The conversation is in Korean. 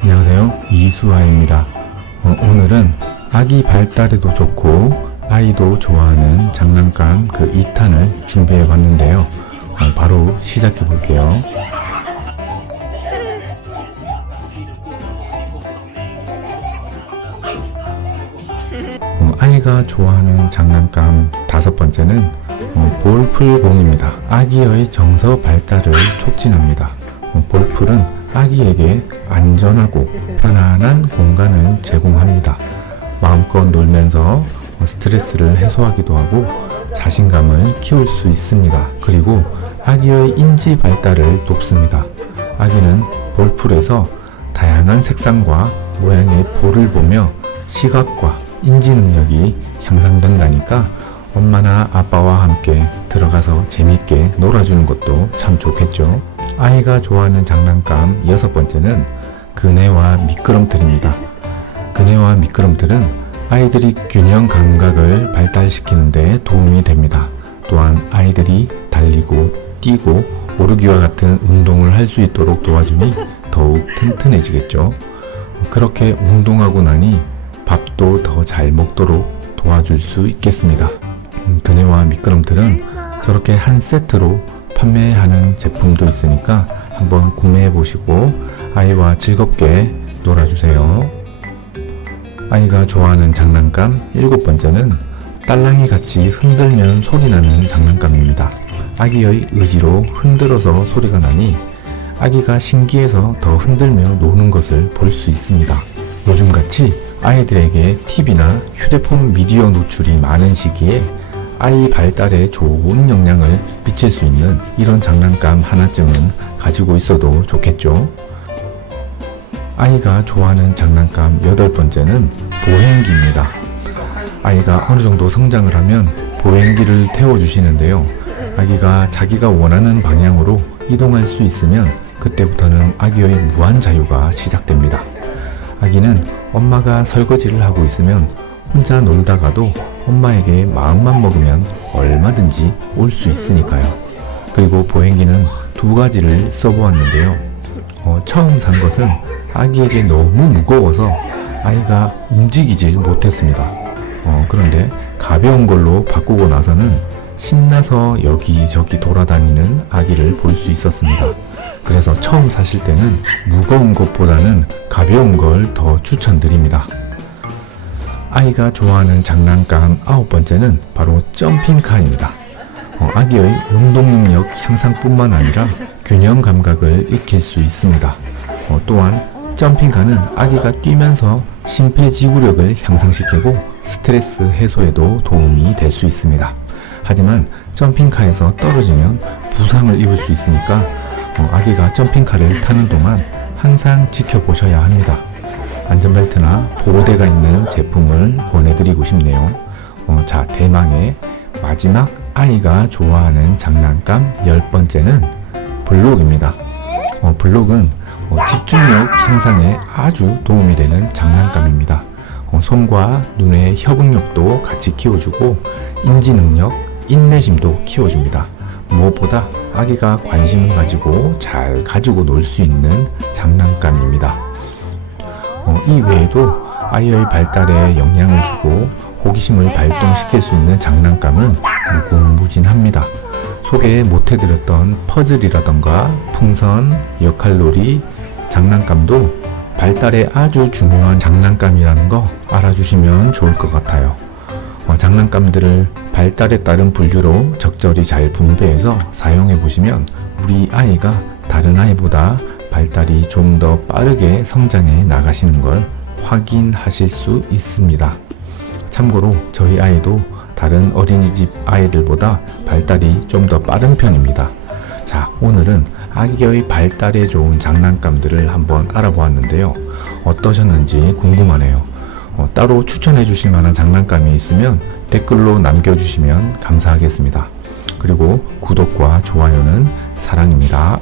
안녕하세요. 이수아입니다. 어, 오늘은 아기 발달에도 좋고 아이도 좋아하는 장난감 그 2탄을 준비해 봤는데요. 어, 바로 시작해 볼게요. 어, 아이가 좋아하는 장난감 다섯 번째는 어, 볼풀공입니다. 아기의 정서 발달을 촉진합니다. 어, 볼풀은 아기에게 안전하고 편안한 공간을 제공합니다. 마음껏 놀면서 어, 스트레스를 해소하기도 하고 자신감을 키울 수 있습니다. 그리고 아기의 인지 발달을 돕습니다. 아기는 볼풀에서 다양한 색상과 모양의 볼을 보며 시각과 인지 능력이 향상된다니까 엄마나 아빠와 함께 들어가서 재밌게 놀아주는 것도 참 좋겠죠. 아이가 좋아하는 장난감 여섯 번째는 그네와 미끄럼틀입니다. 그네와 미끄럼틀은 아이들이 균형 감각을 발달시키는 데 도움이 됩니다. 또한 아이들이 달리고 뛰고 오르기와 같은 운동을 할 수 있도록 도와주니 더욱 튼튼해지겠죠. 그렇게 운동하고 나니 밥도 더 잘 먹도록 도와줄 수 있겠습니다. 음, 그네와 미끄럼틀은 저렇게 한 세트로 판매하는 제품도 있으니까 한번 구매해 보시고 아이와 즐겁게 놀아주세요. 아이가 좋아하는 장난감 일곱 번째는 딸랑이 같이 흔들면 소리 나는 장난감입니다. 아기의 의지로 흔들어서 소리가 나니 아기가 신기해서 더 흔들며 노는 것을 볼 수 있습니다. 요즘같이 아이들에게 TV나 휴대폰 미디어 노출이 많은 시기에 아이 발달에 좋은 영향을 미칠 수 있는 이런 장난감 하나쯤은 가지고 있어도 좋겠죠. 아이가 좋아하는 장난감 여덟 번째는 보행기입니다. 아이가 어느 정도 성장을 하면 보행기를 태워주시는데요. 아기가 자기가 원하는 방향으로 이동할 수 있으면 그때부터는 아기의 무한 자유가 시작됩니다. 아기는 엄마가 설거지를 하고 있으면 혼자 놀다가도 엄마에게 마음만 먹으면 얼마든지 올 수 있으니까요. 그리고 보행기는 두 가지를 써보았는데요. 어, 처음 산 것은 아기에게 너무 무거워서 아이가 움직이질 못했습니다. 어, 그런데 가벼운 걸로 바꾸고 나서는 신나서 여기저기 돌아다니는 아기를 볼 수 있었습니다. 그래서 처음 사실 때는 무거운 것보다는 가벼운 걸 더 추천드립니다. 아이가 좋아하는 장난감 아홉 번째는 바로 점핑카입니다. 어, 아기의 운동 능력 향상뿐만 아니라 균형 감각을 익힐 수 있습니다. 어, 또한 점핑카는 아기가 뛰면서 심폐지구력을 향상시키고 스트레스 해소에도 도움이 될 수 있습니다. 하지만 점핑카에서 떨어지면 부상을 입을 수 있으니까 어, 아기가 점핑카를 타는 동안 항상 지켜보셔야 합니다. 안전벨트나 보호대가 있는 제품을 권해드리고 싶네요. 어, 자, 대망의 마지막 아이가 좋아하는 장난감 열 번째는 블록입니다. 어, 블록은 어, 집중력 향상에 아주 도움이 되는 장난감입니다. 어, 손과 눈의 협응력도 같이 키워주고 인지 능력, 인내심도 키워줍니다. 무엇보다 아기가 관심을 가지고 잘 가지고 놀 수 있는 장난감입니다. 어, 이 외에도 아이의 발달에 영향을 주고 호기심을 발동시킬 수 있는 장난감은 무궁무진합니다. 소개 못해드렸던 퍼즐이라던가 풍선, 역할놀이, 장난감도 발달에 아주 중요한 장난감이라는 거 알아주시면 좋을 것 같아요. 어, 장난감들을 발달에 따른 분류로 적절히 잘 분배해서 사용해 보시면 우리 아이가 다른 아이보다 발달이 좀 더 빠르게 성장해 나가시는 걸 확인하실 수 있습니다. 참고로 저희 아이도 다른 어린이집 아이들보다 발달이 좀 더 빠른 편입니다. 자, 오늘은 아기의 발달에 좋은 장난감들을 한번 알아보았는데요. 어떠셨는지 궁금하네요. 어, 따로 추천해 주실 만한 장난감이 있으면 댓글로 남겨주시면 감사하겠습니다. 그리고 구독과 좋아요는 사랑입니다.